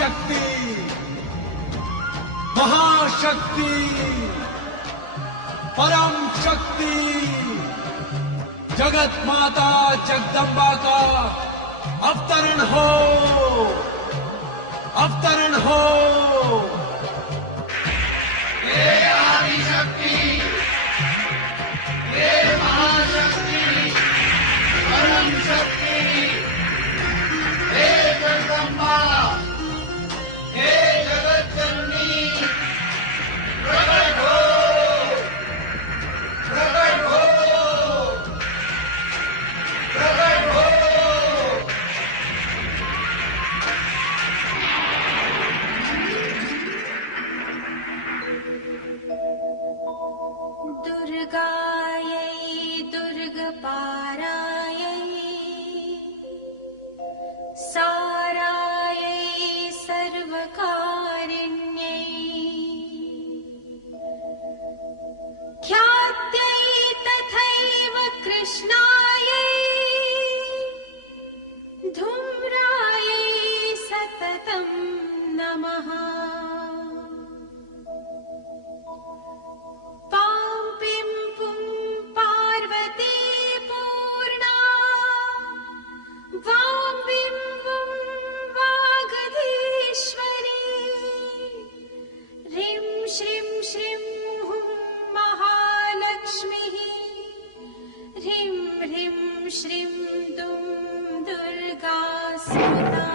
शक्ति, महाशक्ति, परम शक्ति, जगत माता जगदम्बा का अवतरण हो, अवतरण हो। हे आदिशक्ति, हे महाशक्ति, परम शक्ति, हे जगदम्बा, हे जगत जननी, प्रकट हो, प्रकट हो, प्रकट हो। दुर्गायै दुर्गपारायै सारायै सर्वकारिण्यै ख्यात्यै तथैव कृष्णायै धूम्रायै सततं नमः। पां पिं पुं पार्वती पूर्णा वां विं वुं वागधीश्वरी ह्रीं श्रीं श्रीं हुं महालक्ष्मीः ह्रीं ह्रीं श्रीं दुं दुर्गा स्मृता।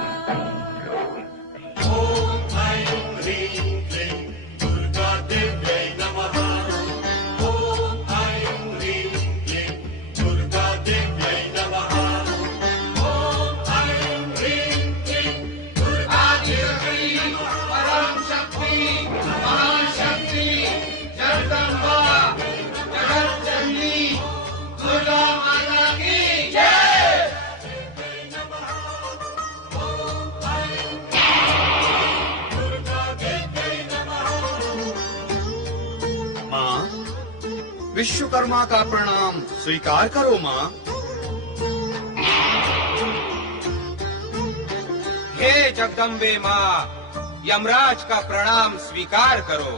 विश्वकर्मा का प्रणाम स्वीकार करो माँ। हे जगदम्बे माँ, यमराज का प्रणाम स्वीकार करो।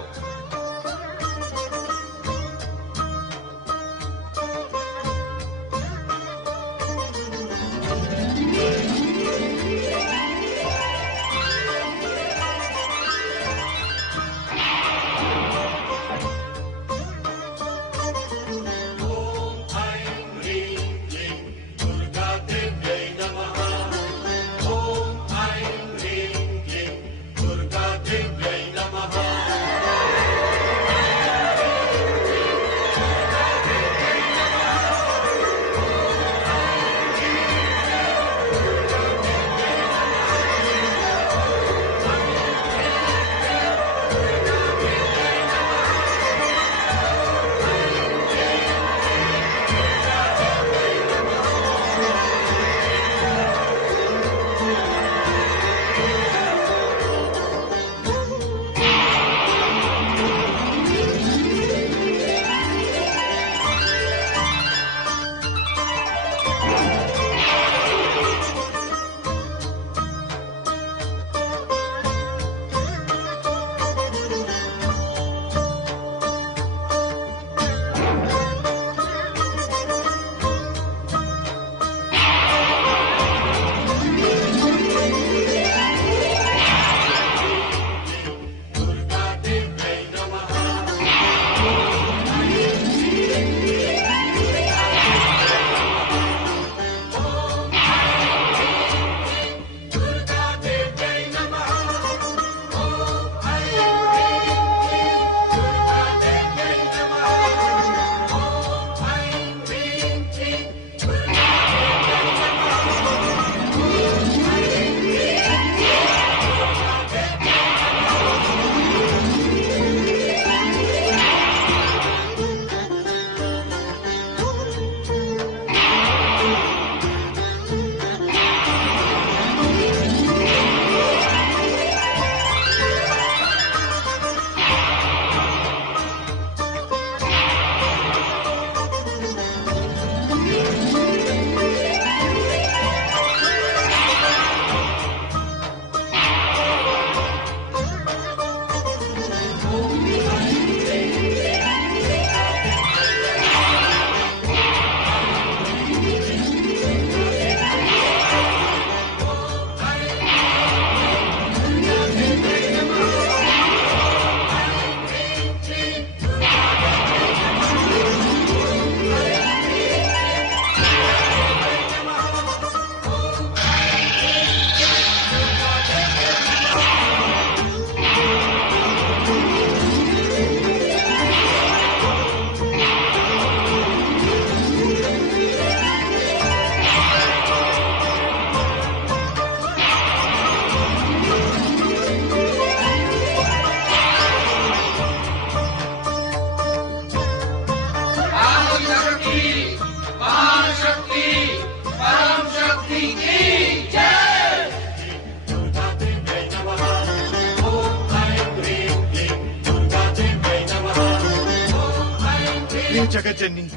जगत जननी,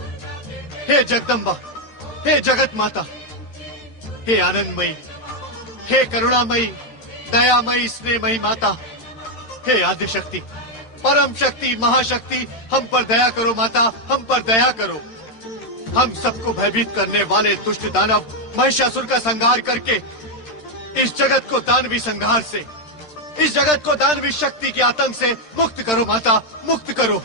हे जगदम्बा, हे जगत माता, हे आनंदमयी, हे करुणामयी, दयामयी, स्नेहमयी माता, हे आदि शक्ति, परम शक्ति, महाशक्ति, हम पर दया करो माता, हम पर दया करो। हम सबको भयभीत करने वाले दुष्ट दानव महिषासुर का संहार करके इस जगत को दानवी संहार से, इस जगत को दानवी शक्ति के आतंक से मुक्त करो माता, मुक्त करो।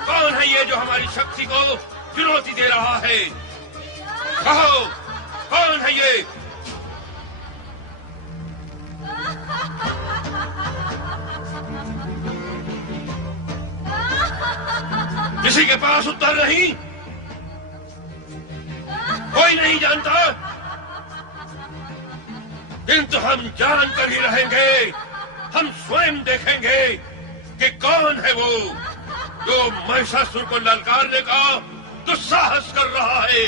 कौन है ये जो हमारी शक्ति को चुनौती दे रहा है? कहो, कौन है ये? किसी के पास उत्तर नहीं? कोई नहीं जानता? किंतु हम जानकर ही रहेंगे। हम स्वयं देखेंगे कि कौन है वो जो महिषासुर को ललकारने का दुस्साहस कर रहा है।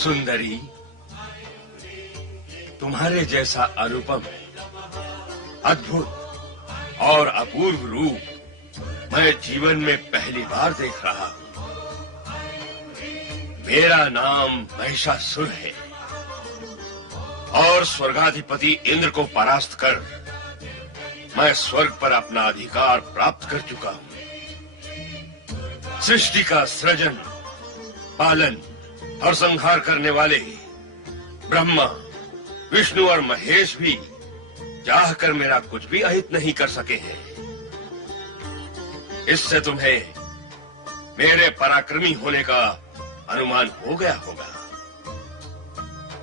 सुंदरी, तुम्हारे जैसा अनुपम, अद्भुत और अपूर्व रूप मैं जीवन में पहली बार देख रहा हूं। मेरा नाम महिषासुर है और स्वर्गाधिपति इंद्र को परास्त कर मैं स्वर्ग पर अपना अधिकार प्राप्त कर चुका हूं। सृष्टि का सृजन, पालन और संहार करने वाले ब्रह्मा, विष्णु और महेश भी चाहकर मेरा कुछ भी अहित नहीं कर सके हैं। इससे तुम्हें मेरे पराक्रमी होने का अनुमान हो गया होगा।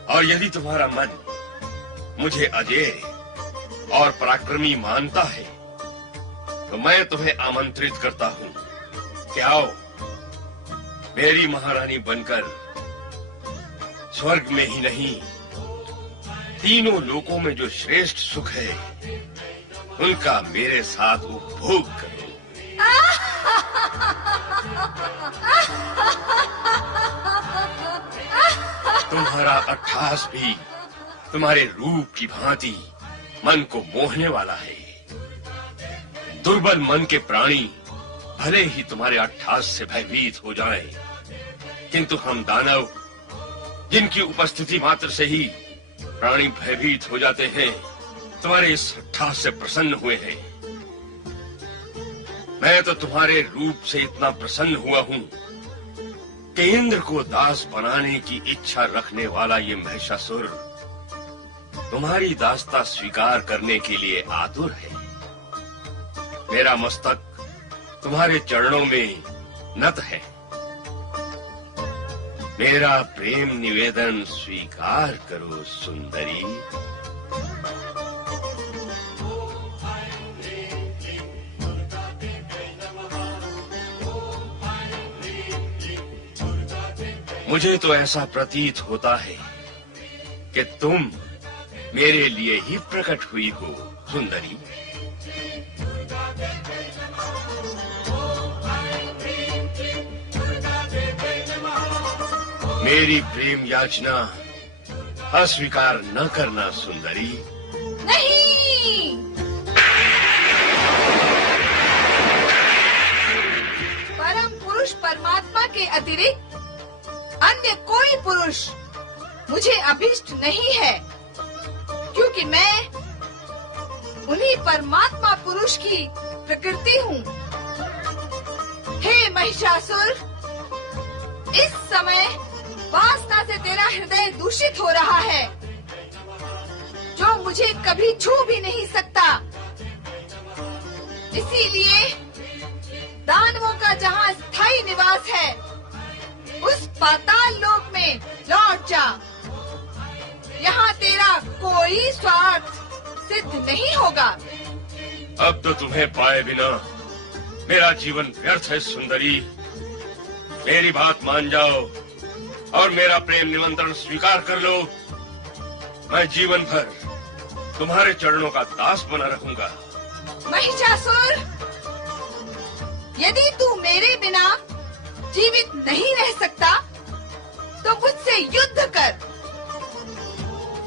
और यदि तुम्हारा मन मुझे अजेय और पराक्रमी मानता है तो मैं तुम्हें आमंत्रित करता हूं कि आओ, मेरी महारानी बनकर स्वर्ग में ही नहीं, तीनों लोकों में जो श्रेष्ठ सुख है उनका मेरे साथ उपभोग करो। तुम्हारा अट्ठास भी तुम्हारे रूप की भांति मन को मोहने वाला है। दुर्बल मन के प्राणी भले ही तुम्हारे अट्ठास से भयभीत हो जाएं, किंतु हम दानव, जिनकी उपस्थिति मात्र से ही प्राणी भयभीत हो जाते हैं, तुम्हारे इस अट्ठास से प्रसन्न हुए हैं। मैं तो तुम्हारे रूप से इतना प्रसन्न हुआ हूं कि इंद्र को दास बनाने की इच्छा रखने वाला ये महिषासुर तुम्हारी दासता स्वीकार करने के लिए आतुर है। मेरा मस्तक तुम्हारे चरणों में नत है। मेरा प्रेम निवेदन स्वीकार करो सुंदरी। मुझे तो ऐसा प्रतीत होता है कि तुम मेरे लिए ही प्रकट हुई हो सुंदरी। मेरी प्रेम याचना अस्वीकार न करना सुंदरी। नहीं, परम पुरुष परमात्मा के अतिरिक्त अन्य कोई पुरुष मुझे अभिष्ट नहीं है, क्योंकि मैं उन्हीं परमात्मा पुरुष की प्रकृति हूँ। हे महिषासुर, इस समय वासना से तेरा हृदय दूषित हो रहा है, जो मुझे कभी छू भी नहीं सकता। इसीलिए दानवों का जहाँ स्थायी निवास है, उस पाताल लोक में लौट जा। यहाँ तेरा कोई स्वार्थ सिद्ध नहीं होगा। अब तो तुम्हें पाए बिना मेरा जीवन व्यर्थ है सुंदरी। मेरी बात मान जाओ और मेरा प्रेम निमंत्रण स्वीकार कर लो। मैं जीवन भर तुम्हारे चरणों का दास बना रहूंगा। महिषासुर, यदि तू मेरे बिना जीवित नहीं रह सकता तो मुझसे युद्ध कर।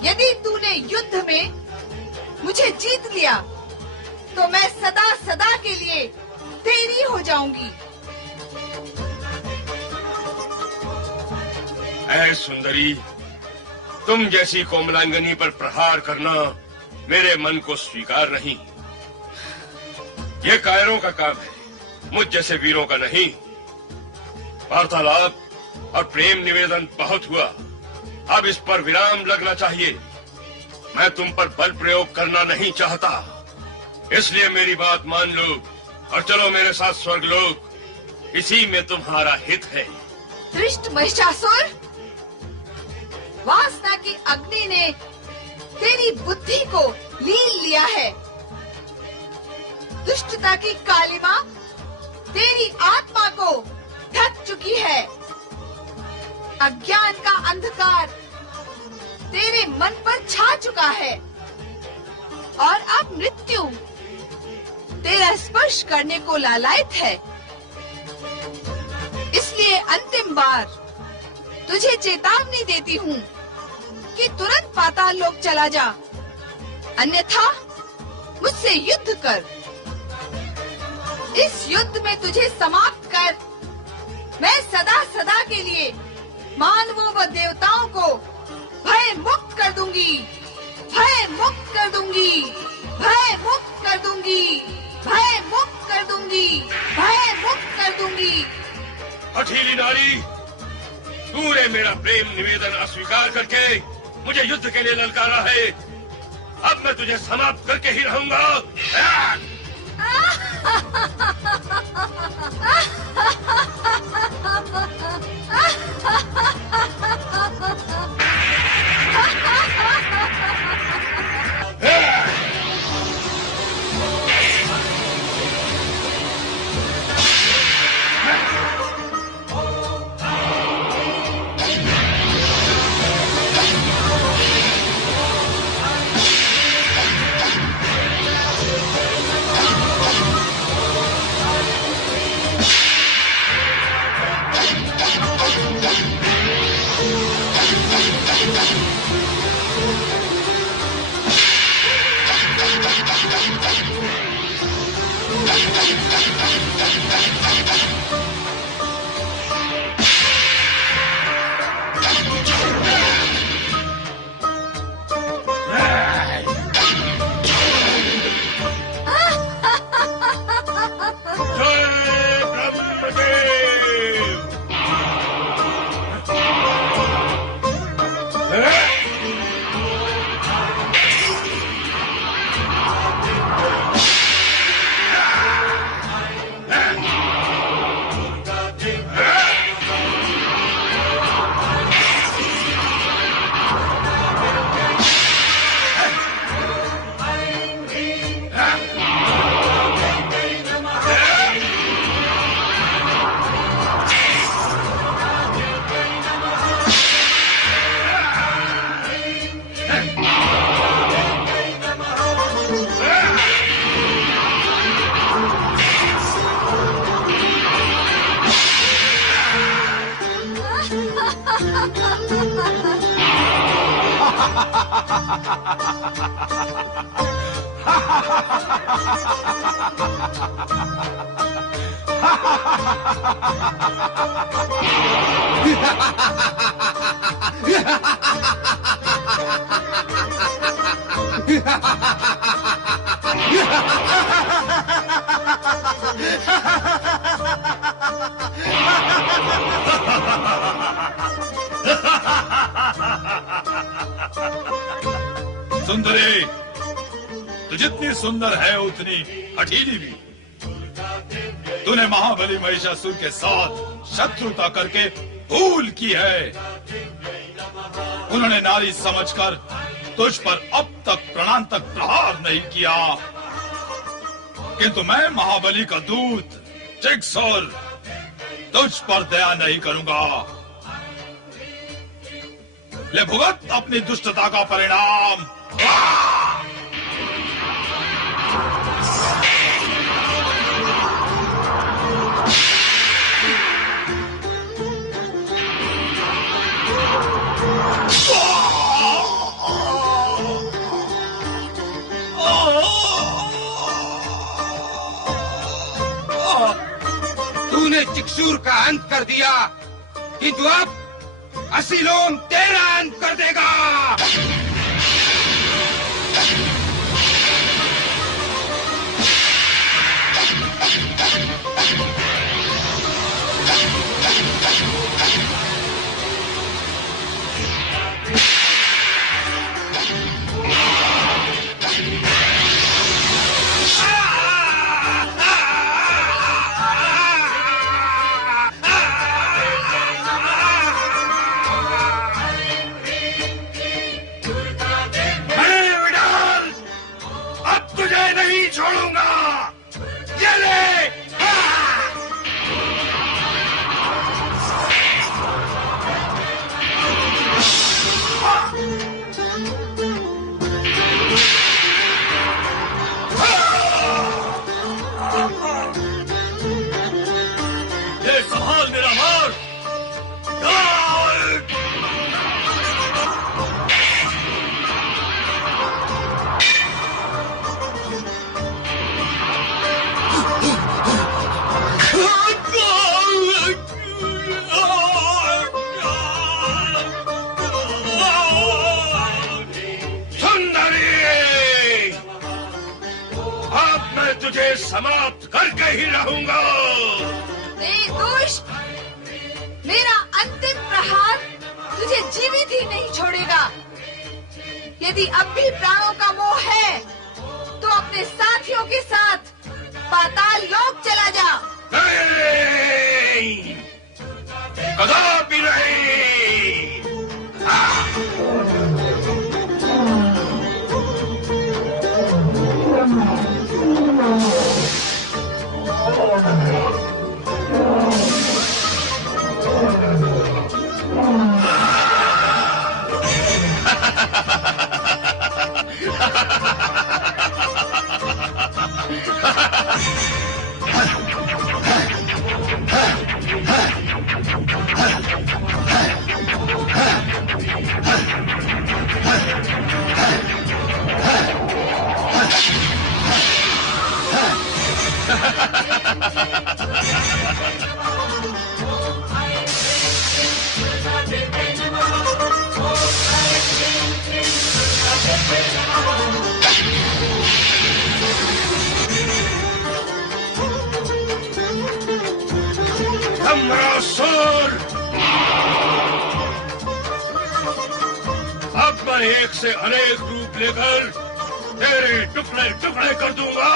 यदि तूने युद्ध में मुझे जीत लिया तो मैं सदा सदा के लिए तेरी हो जाऊंगी। ऐ सुंदरी, तुम जैसी कोमलांगनी पर प्रहार करना मेरे मन को स्वीकार नहीं। ये कायरों का काम है, मुझ जैसे वीरों का नहीं। वार्तालाप और प्रेम निवेदन बहुत हुआ, अब इस पर विराम लगना चाहिए। मैं तुम पर बल प्रयोग करना नहीं चाहता, इसलिए मेरी बात मान लो और चलो मेरे साथ स्वर्गलोक। इसी में तुम्हारा हित है। दुष्ट महिषासुर, वासना की अग्नि ने तेरी बुद्धि को लीन लिया है। दुष्टता की कालिमा तेरी आत्मा को ढक चुकी है। अज्ञान का अंधकार तेरे मन पर छा चुका है और अब मृत्यु तेरा स्पर्श करने को लालायित है। इसलिए अंतिम बार तुझे चेतावनी देती हूँ कि तुरंत पाताल लोक चला जा, अन्यथा मुझसे युद्ध कर। इस युद्ध में तुझे समाप्त कर मैं सदा सदा के लिए मानवों व देवताओं को भय मुक्त कर दूंगी, भय मुक्त कर दूंगी, भय मुक्त कर दूंगी, भय मुक्त कर दूंगी, भय मुक्त कर दूंगी। हठीली नारी, तूने मेरा प्रेम निवेदन अस्वीकार करके मुझे युद्ध के लिए ललकारा है। अब मैं तुझे समाप्त करके ही रहूंगा। जय ब्रह्मदेव। सुंदरी, तू जितनी सुंदर है उतनी हठीली भी। तूने महाबली महिषासुर के साथ शत्रुता करके भूल की है। उन्होंने नारी समझकर तुझ पर अब तक प्राणांतक प्रहार नहीं किया, किंतु मैं महाबली का दूत जिगसोर तुझ पर दया नहीं करूंगा। ले भुगत अपनी दुष्टता का परिणाम। तूने जिगसोर का अंत कर दिया, किंतु अब असीलोम तेरा अंत कर देगा। समाप्त करके ही रहूंगा। दुष्ट, मेरा अंतिम प्रहार तुझे जीवित ही नहीं छोड़ेगा। यदि अब भी प्राणों का मोह है तो अपने साथियों के साथ पाताल लोक चला जा। नहीं, कदापि नहीं। अब मैं एक से अनेक रूप लेकर तेरे टुकड़े टुकड़े कर दूंगा।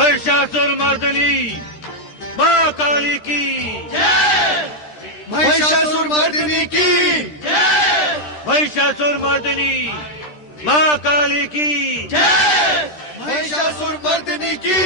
महिषासुरमर्दिनी मां काली की महिषासुरमर्दिनी की महिषासुरमर्दिनी मां काली की महिषासुरमर्दिनी की